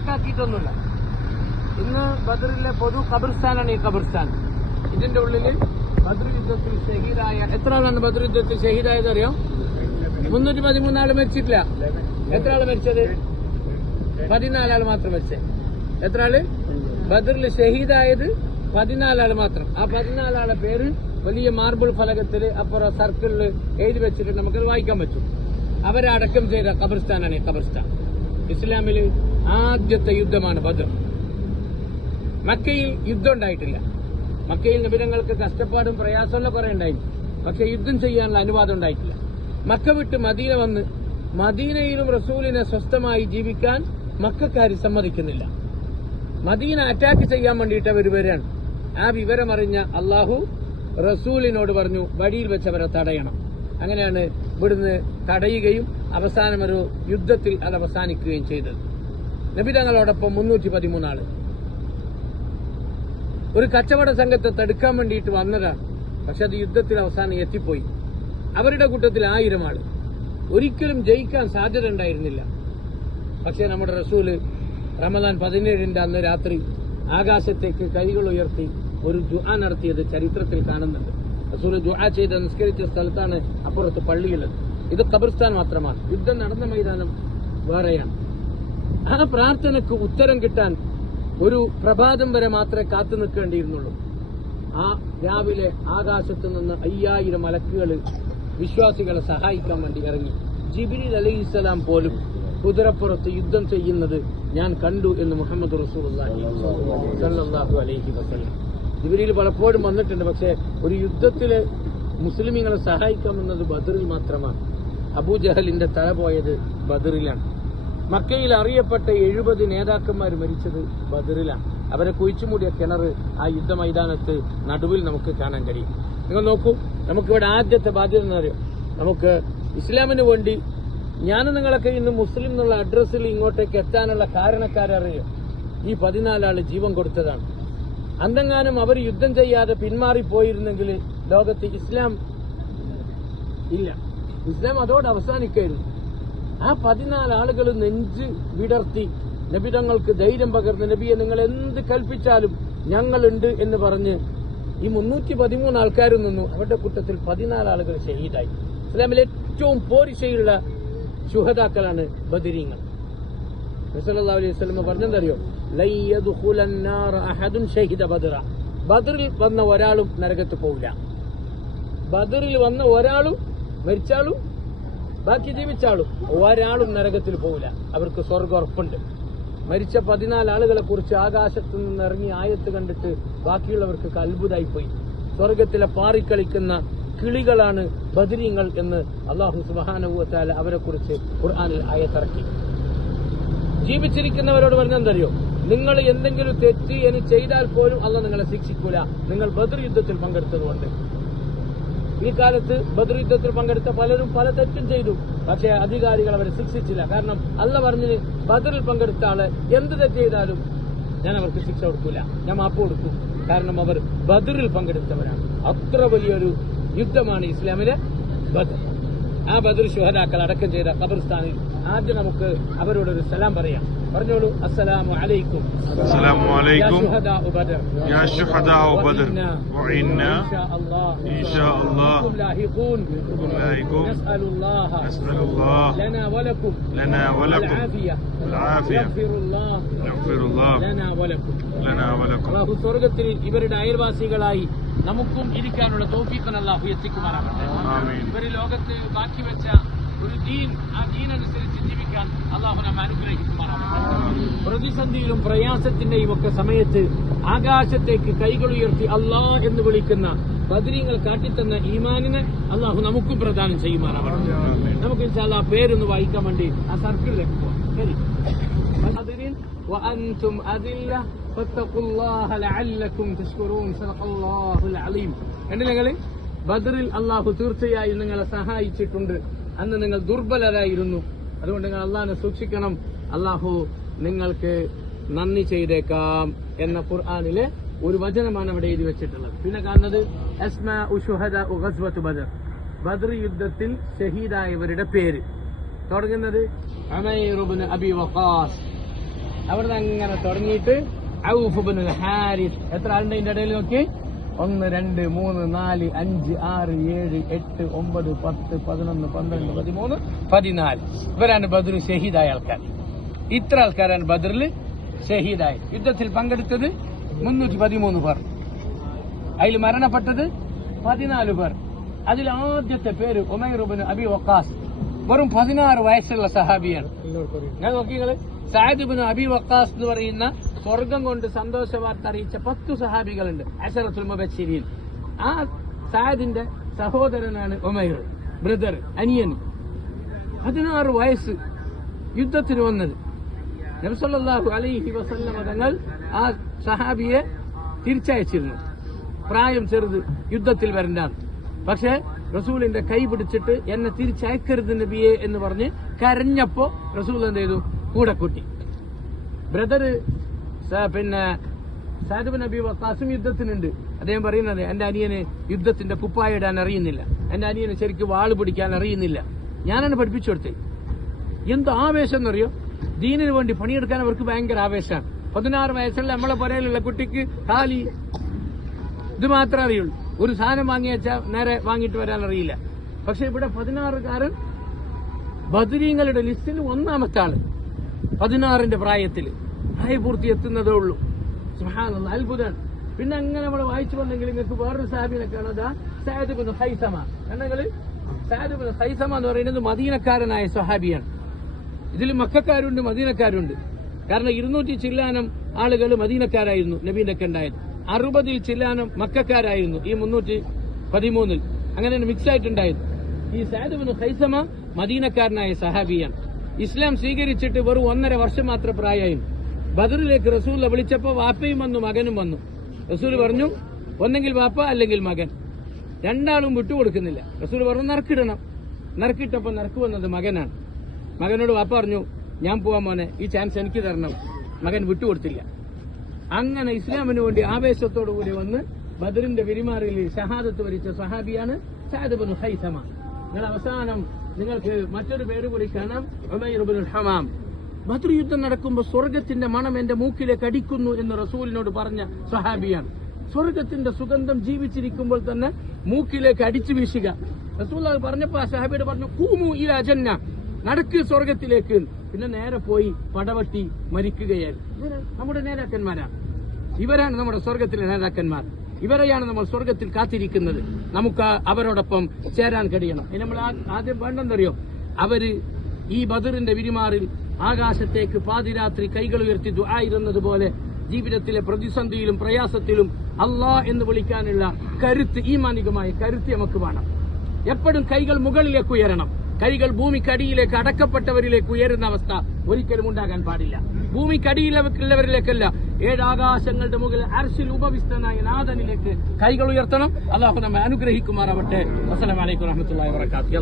മാർക്കാക്കിയിട്ടൊന്നുമില്ല. ഇന്ന് ബദറിലെ പൊതു ഖബർസ്ഥാനാണ് ഈ ഖബർസ്ഥാൻ. ഇതിന്റെ ഉള്ളില് ബദർ യുദ്ധത്തിൽ ഷഹീദായ എത്ര ആളാണ് ബദർ യുദ്ധത്തിൽ ഷഹീദായത് അറിയാം? 313 ആള് മരിച്ചിട്ടില്ല. എത്ര ആള് മരിച്ചത്? 14 ആള് മാത്രം മരിച്ചത്. എത്ര ആള് ബദറിൽ ഷഹീദായത്? 14 ആള് മാത്രം. ആ 14 ആളെ പേര് വലിയ മാർബിൾ ഫലകത്തില് അപ്പുറം സർക്കിളിൽ എഴുതി വെച്ചിട്ട് നമുക്കത് വായിക്കാൻ പറ്റും. അവരെ അടക്കം ചെയ്ത ഖബർസ്ഥാനാണ് ഈ ഖബർസ്ഥാൻ. ഇസ്ലാമില് ആദ്യത്തെ യുദ്ധമാണ് ബദർ. മക്കയിൽ യുദ്ധം ഉണ്ടായിട്ടില്ല. മക്കയിൽ നബിതങ്ങൾക്ക് കഷ്ടപ്പാടും പ്രയാസമുള്ള കുറെ ഉണ്ടായിരുന്നു. പക്ഷെ യുദ്ധം ചെയ്യാനുള്ള അനുവാദം ഉണ്ടായിട്ടില്ല. മക്ക വിട്ട് മദീന വന്ന് മദീനയിലും റസൂലിനെ സ്വസ്ഥമായി ജീവിക്കാൻ മക്കക്കാർ സമ്മതിക്കുന്നില്ല. മദീന അറ്റാക്ക് ചെയ്യാൻ വേണ്ടിയിട്ട് അവർ വരികയാണ്. ആ വിവരമറിഞ്ഞ അള്ളാഹു റസൂലിനോട് പറഞ്ഞു വഴിയിൽ വെച്ചവരെ തടയണം. അങ്ങനെയാണ് ഇവിടുന്ന് തടയുകയും അവസാനം ഒരു യുദ്ധത്തിൽ അത് അവസാനിക്കുകയും ചെയ്തത്. നബിതങ്ങളോടൊപ്പം 313 ആള് ഒരു കച്ചവട സംഘത്തെ തടുക്കാൻ വേണ്ടിയിട്ട് വന്നതാണ്. പക്ഷെ അത് യുദ്ധത്തിൽ അവസാനം എത്തിപ്പോയി. അവരുടെ കൂട്ടത്തിൽ 1000 ആള്. ഒരിക്കലും ജയിക്കാൻ സാധ്യത ഉണ്ടായിരുന്നില്ല. പക്ഷെ നമ്മുടെ റസൂല് റമദാൻ 17 അന്ന് രാത്രി ആകാശത്തേക്ക് കൈകൾ ഉയർത്തി ഒരു ദുആ നടത്തിയത് ചരിത്രത്തിൽ കാണുന്നുണ്ട്. റസൂല് ദുആ ചെയ്ത് നിസ്കരിച്ച സ്ഥലത്താണ് അപ്പുറത്ത് പള്ളിയുള്ളത്. ഇത് ഖബർസ്ഥാൻ മാത്രമാണ്. യുദ്ധം നടന്ന മൈതാനം വേറെയാണ്. ആ പ്രാർത്ഥനയ്ക്ക് ഉത്തരം കിട്ടാൻ ഒരു പ്രഭാതം വരെ മാത്രമേ കാത്തു നിൽക്കേണ്ടിയിരുന്നുള്ളൂ. ആ രാവിലെ ആകാശത്ത് നിന്ന് 5000 മലക്കുകൾ വിശ്വാസികളെ സഹായിക്കാൻ വേണ്ടി ഇറങ്ങി. ജിബ്രീൽ അലൈഹിസ്സലാം പോലും കുതിരപ്പുറത്ത് യുദ്ധം ചെയ്യുന്നത് ഞാൻ കണ്ടു എന്ന് മുഹമ്മദ് റസൂലുള്ളാഹി സ്വല്ലല്ലാഹു അലൈഹി വസല്ലം. ജിബ്രീൽ പലപ്പോഴും വന്നിട്ടുണ്ട്. പക്ഷേ ഒരു യുദ്ധത്തില് മുസ്ലിമീങ്ങളെ സഹായിക്കാമെന്നത് ബദറിൽ മാത്രമാണ്. അബൂജഹലിന്റെ തല പോയത് ബദറിലാണ്. മക്കയിൽ അറിയപ്പെട്ട 70 നേതാക്കന്മാർ മരിച്ചത് ബദറിലാണ്. അവരെ കുഴിച്ചുമൂടിയ കിണർ ആ യുദ്ധ മൈതാനത്ത് നടുവിൽ നമുക്ക് കാണാൻ കഴിയും. നിങ്ങൾ നോക്കൂ, നമുക്കിവിടെ ആദ്യത്തെ ബാധ്യത എന്നറിയോ? നമുക്ക് ഇസ്ലാമിന് വേണ്ടി ഞാനും നിങ്ങളൊക്കെ ഇന്ന് മുസ്ലിം എന്നുള്ള അഡ്രസ്സിൽ ഇങ്ങോട്ടേക്ക് എത്താനുള്ള കാരണക്കാരറിയോ? ഈ 14 ആള് ജീവൻ കൊടുത്തതാണ്. അന്തെങ്ങാനും അവർ യുദ്ധം ചെയ്യാതെ പിന്മാറിപ്പോയിരുന്നെങ്കിൽ ലോകത്ത് ഇസ്ലാം ഇല്ല. ഇസ്ലാം അതോടെ അവസാനിക്കായിരുന്നു. ആ 14 ആളുകൾ നെഞ്ച് വിടർത്തി നബിതങ്ങൾക്ക് ധൈര്യം പകർന്ന് നബിയെ നിങ്ങൾ എന്ത് കൽപ്പിച്ചാലും ഞങ്ങളുണ്ട് എന്ന് പറഞ്ഞ് ഈ 313 ആൾക്കാരിൽ നിന്നു അവരുടെ കൂട്ടത്തിൽ 14 ആളുകൾ ഷഹീദായി. ഇസ്ലാമിലെ ഏറ്റവും പോരിശയുള്ള ശുഹദാക്കളാണ് ബദരീങ്ങൾ. നബി സല്ലല്ലാഹു അലൈഹി വസല്ലം പറഞ്ഞെന്തറിയോ? ലൻ യദ്ഖുലൻ നാറ അഹദുൻ ഷഹീദ ബദറ. ബദറിൽ വന്ന ഒരാളും നരകത്ത് പോവില്ല. ബദറിൽ വന്ന ഒരാളും മരിച്ചാളും ബാക്കി ജീവിച്ചാളും ഒരാളും നരകത്തിൽ പോവില്ല. അവർക്ക് സ്വർഗ്ഗം ഉറപ്പുണ്ട്. മരിച്ച 14 ആളുകളെ കുറിച്ച് ആകാശത്തു നിന്ന് ഇറങ്ങി ആയത്ത് കണ്ടിട്ട് ബാക്കിയുള്ളവർക്ക് അത്ഭുതമായിപ്പോയി. സ്വർഗത്തിലെ പാറിക്കളിക്കുന്ന കിളികളാണ് ബദരീങ്ങൾ എന്ന് അല്ലാഹു സുബ്ഹാനഹു വ തആല അവരെ കുറിച്ച് ഖുർആനിൽ ആയത്തിറക്കി. ജീവിച്ചിരിക്കുന്നവരോട് പറഞ്ഞെന്തറിയോ? നിങ്ങൾ എന്തെങ്കിലും തെറ്റ് ഇനി ചെയ്താൽ പോലും അല്ലാഹു നിങ്ങളെ ശിക്ഷിക്കൂല, നിങ്ങൾ ബദർ യുദ്ധത്തിൽ പങ്കെടുത്തതുകൊണ്ട്. ഈ കാലത്ത് ബദർ യുദ്ധത്തിൽ പങ്കെടുത്ത പലരും പല തെറ്റും ചെയ്തു. പക്ഷേ അധികാരികൾ അവരെ ശിക്ഷിച്ചില്ല. കാരണം അല്ലാഹു പറഞ്ഞത് ബദറിൽ പങ്കെടുത്ത ആള് എന്ത് തെറ്റ് ചെയ്താലും ഞാൻ അവർക്ക് ശിക്ഷ കൊടുക്കൂല, ഞാൻ മാപ്പ് കൊടുക്കും. കാരണം അവർ ബദറിൽ പങ്കെടുത്തവരാണ്. അത്ര വലിയൊരു യുദ്ധമാണ് ഇസ്ലാമിലെ ബദർ. ആ ബദർ ശുഹദാക്കൾ അടക്കം ചെയ്ത ഖബർസ്ഥാനിൽ ആദ്യം നമുക്ക് അവരോടൊരു സലാം പറയാം. പറഞ്ഞോളൂ, അസ്സലാമു അലൈക്കും. അസ്സലാമു അലൈക്കും യാ ശുഹദാഉ ബദർ വഇന്നാ ഇൻഷാഅല്ലാഹ് ലാഹിഖൂൻ നസ്അലുല്ലാഹ ലനാ വലക്കും ആഫിയ യഗ്ഫിറുല്ലാഹ് ലനാ വലക്കും. അല്ലാഹു സ്വർഗ്ഗത്തിൽ ഇവരുടെ അയൽവാസികളായി നമുക്കും ഇരിക്കാനുള്ള തൗഫീഖ് അല്ലാഹു എത്തിക്കുമാറാകട്ടെ. ഇവർ ലോകത്ത് ബാക്കി വെച്ച ഒരു ദീൻ, ആ ദീനനുസരിച്ച് ജീവിക്കാൻ അല്ലാഹു നമ്മെ അനുഗ്രഹിക്കുമാറാകട്ടെ. പ്രതിസന്ധിയിലും പ്രയാസത്തിന്റെയും ഒക്കെ സമയത്ത് ആകാശത്തേക്ക് കൈകൾ ഉയർത്തി അല്ലാഹ് എന്ന് വിളിക്കുന്ന ബദരീങ്ങൾ കാട്ടിത്തന്ന ഈമാനിനെ അല്ലാഹു നമുക്കും പ്രദാനം ചെയ്യുമാറാകട്ടെ. നമുക്ക് ഇൻഷാ അല്ലാഹ് പേരൊന്ന് വായിക്കാൻ വേണ്ടി ആ സർക്കിളിലേക്ക് പോവാം. ശരി. وأنتم أذلة فاتقوا الله لعلكم تشكرون صدق الله العظيم. നിങ്ങൾ ബദറിൽ അല്ലാഹു തീർച്ചയായും നിങ്ങളെ സഹായിച്ചിട്ടുണ്ട്. അന്ന് നിങ്ങൾ ദുർബലരായിരുന്നു. അതുകൊണ്ട് നിങ്ങൾ അല്ലാഹുവിനെ സൂക്ഷിക്കണം. അല്ലാഹു നിങ്ങൾക്ക് നന്ദി ചെയ്തേക്കാം എന്ന ഖുർആനിലെ ഒരു വചനമാണ് അവിടെ എഴുതി വെച്ചിട്ടുള്ളത്. പിന്നെ കാണുന്നത് അസ്മാഉ ശുഹദാഉ ഗസ്വത്ത് ബദർ. ബദർ യുദ്ധത്തിൽ ഷഹീദായവരുടെ പേര് തുടങ്ങുന്നത് ഉമൈർ ഇബ്നു അബി വഖാസ്, അവിടുന്ന് അങ്ങനെ തുടങ്ങിയിട്ട് ഔഫ് ഇബ്നുൽ ഹാരിസ് എത്ര ആളുണ്ട് ഇതിന്റെ ഇടയിൽ നോക്കി 1 2 3 4 5 6 7 8 9 10 11 12 13 14 ഇവരാണ് ബദർ ഷഹീദായ ആൾക്കാർ. ഇത്ര ആൾക്കാരാണ് ബദറിൽ ഷഹീദായി. യുദ്ധത്തിൽ പങ്കെടുത്തത് 313 പേർ. അതിൽ മരണപ്പെട്ടത് 14 പേർ. അതിൽ ആദ്യത്തെ പേര് ഉമൈർ ഇബ്നു അബി വഖാസ്. വെറും 16 വയസ്സുള്ള സഹാബിയാണ്. ഞാൻ നോക്കിയത് സഅദ് ഇബ്നു അബി വഖാസ് എന്ന് പറയുന്ന സ്വർഗം കൊണ്ട് സന്തോഷ വാർത്ത അറിയിച്ച 10 സഹാബികളുണ്ട്. അശറത്തുൽ മുബശ്ശിരീൻ. ആ സഅദിന്റെ സഹോദരനാണ് ഉമൈർ, ബ്രദർ, അനിയൻ. 16 വയസ്സ് യുദ്ധത്തിന് വന്നത്. നബി സല്ലല്ലാഹു അലൈഹി വസല്ലം തങ്ങൾ ആ സഹാബിയെ തിരിച്ചയച്ചിരുന്നു. പ്രായം ചെറുത്, യുദ്ധത്തിൽ വരണ്ടാണ്. പക്ഷെ റസൂലിന്റെ കൈ പിടിച്ചിട്ട് എന്നെ തിരിച്ചയക്കരുത് നബിയെ എന്ന് പറഞ്ഞ് കരഞ്ഞപ്പോ റസൂൽ എന്ത് ചെയ്തു? കൂടെ കൂട്ടി. ബ്രദർ പിന്നെ സഅദ് ഇബ്നു അബി വഖാസും യുദ്ധത്തിനുണ്ട്. അദ്ദേഹം പറയുന്നത് എന്റെ അനിയന് യുദ്ധത്തിന്റെ കുപ്പായ ഇടാൻ അറിയുന്നില്ല, എന്റെ അനിയന് ശരിക്കും വാള് പിടിക്കാൻ അറിയുന്നില്ല. ഞാനാണ് പഠിപ്പിച്ചു കൊടുത്തത്. എന്ത് ആവേശം എന്നറിയോ? ദീനിന് വേണ്ടി പണിയെടുക്കാൻ അവർക്ക് ഭയങ്കര ആവേശമാണ്. 16 വയസ്സുള്ള നമ്മളെ പുരയിലുള്ള കുട്ടിക്ക് ഹാലി ഇത് മാത്രമേ അറിയുള്ളൂ. ഒരു സാധനം വാങ്ങി വെച്ചാൽ നേരെ വാങ്ങിയിട്ട് വരാൻ അറിയില്ല. പക്ഷെ ഇവിടെ 16കാരൻ ബദരീങ്ങളുടെ ലിസ്റ്റിൽ 1ാമത്തെ ആള്. 16ന്റെ പ്രായത്തിൽ പ്രായപൂർത്തി എത്തുന്നതേ ഉള്ളൂ. സുബ്ഹാനല്ലാഹ്, അത്ഭുതമാണ്. പിന്നെ അങ്ങനെ നമ്മൾ വായിച്ചു വന്നെങ്കിൽ നിങ്ങൾക്ക് വേറൊരു സാഹിബിനെ കാണുക, സഅദ് ഇബ്നു ഖൈസമ. കണ്ടെങ്കിൽ സഅദ് ഇബ്നു ഖൈസമ എന്ന് പറയുന്നത് മദീനക്കാരനായ സ്വഹാബിയാണ്. ഇതിൽ മക്കക്കാരുണ്ട്, മദീനക്കാരുണ്ട്. കാരണം 200 ചില്ലാനം ആളുകൾ മദീനക്കാരായിരുന്നു നബീന്റെ ഒക്കെ ഉണ്ടായത്. 60 ചില്ലാനം മക്കക്കാരായിരുന്നു ഈ 313. അങ്ങനെ മിക്സ് ആയിട്ടുണ്ടായത്. ഈ സഅദ് ഇബ്നു ഖൈസമ മദീനക്കാരനായ സഹാബിയാണ്. ഇസ്ലാം സ്വീകരിച്ചിട്ട് വെറും 1.5 വർഷം മാത്രം പ്രായമായിരുന്നു. ബദറിലേക്ക് റസൂൽ വിളിച്ചപ്പോ വാപ്പയും വന്നു, മകനും വന്നു. റസൂൽ പറഞ്ഞു ഒന്നെങ്കിൽ വാപ്പ അല്ലെങ്കിൽ മകൻ, രണ്ടാളും വിട്ടുകൊടുക്കുന്നില്ല. റസൂൽ പറഞ്ഞു നറുക്കിടണം. നറുക്കിട്ടപ്പോ നറുക്ക് വന്നത് മകനാണ്. മകനോട് വാപ്പ പറഞ്ഞു ഞാൻ പോവാൻ മോനെ, ഈ ചാൻസ് എനിക്ക് തരണം. മകൻ വിട്ടുകൊടുത്തില്ല. അങ്ങനെ ഇസ്ലാമിന് വേണ്ടി ആവേശത്തോടു കൂടി വന്ന് ബദറിന്റെ വിരിമാറിൽ ഷഹാദത്ത് വരിച്ച സഹാബിയാണ് സഅദ് ഇബ്നു ഖൈസമ. നിങ്ങൾ അവസാനം നിങ്ങൾക്ക് മറ്റൊരു പേര് കൂടി കാണാം, ഉമൈർ ഇബ്നുൽ ഹമാം. ബദർ യുദ്ധം നടക്കുമ്പോൾ സ്വർഗത്തിന്റെ മണം എന്റെ മൂക്കിലേക്ക് അടിക്കുന്നു എന്ന് റസൂലിനോട് പറഞ്ഞ സഹാബിയാണ്. സ്വർഗത്തിന്റെ സുഗന്ധം ജീവിച്ചിരിക്കുമ്പോൾ തന്നെ മൂക്കിലേക്ക് അടിച്ചു വീശുക. റസൂൽ പറഞ്ഞപ്പോ ആ സഹാബിയോട് പറഞ്ഞു ഖൂമു ഇലാ ജന്ന, നടക്ക് സ്വർഗത്തിലേക്ക്. പിന്നെ നേരെ പോയി പടവട്ടി മരിക്കുകയായിരുന്നു. നമ്മുടെ നേതാക്കന്മാരാണ്. ഇവരാണ് നമ്മുടെ സ്വർഗത്തിലെ നേതാക്കന്മാർ. ഇവരെയാണ് നമ്മൾ സ്വർഗത്തിൽ കാത്തിരിക്കുന്നത്. നമുക്ക് അവരോടൊപ്പം ചേരാൻ കഴിയണം. ഇനി നമ്മൾ ആദ്യം വേണ്ടെന്നറിയോ, അവര് ഈ ബദറിന്റെ വിരിമാറിൽ ആകാശത്തേക്ക് പാതിരാത്രി കൈകൾ ഉയർത്തി ദുആ ഇരുന്നതുപോലെ ജീവിതത്തിലെ പ്രതിസന്ധിയിലും പ്രയാസത്തിലും അല്ലാഹ് എന്ന് വിളിക്കാനുള്ള കരുത്ത്, ഈമാനികമായ കരുത്ത് നമുക്ക് വേണം. എപ്പോഴും കൈകൾ മുകളിലേക്ക് ഉയരണം. കൈകൾ ഭൂമിക്കടിയിലേക്ക് അടക്കപ്പെട്ടവരിലേക്ക് ഉയരുന്ന അവസ്ഥ ഒരിക്കലും ഉണ്ടാകാൻ പാടില്ല. ഭൂമിക്കടിയിലുള്ളവരിലേക്കല്ല, 7 ആകാശങ്ങളുടെ മുകളിൽ അർശിൽ ഉപവിഷ്ടനായ നാഥനിലേക്ക് കൈകൾ ഉയർത്തണം. അല്ലാഹു നമ്മെ അനുഗ്രഹിക്കുമാറാവട്ടെ. അസ്സലാമു അലൈക്കും വറഹ്മത്തുള്ളാഹി വബറകാതുഹു.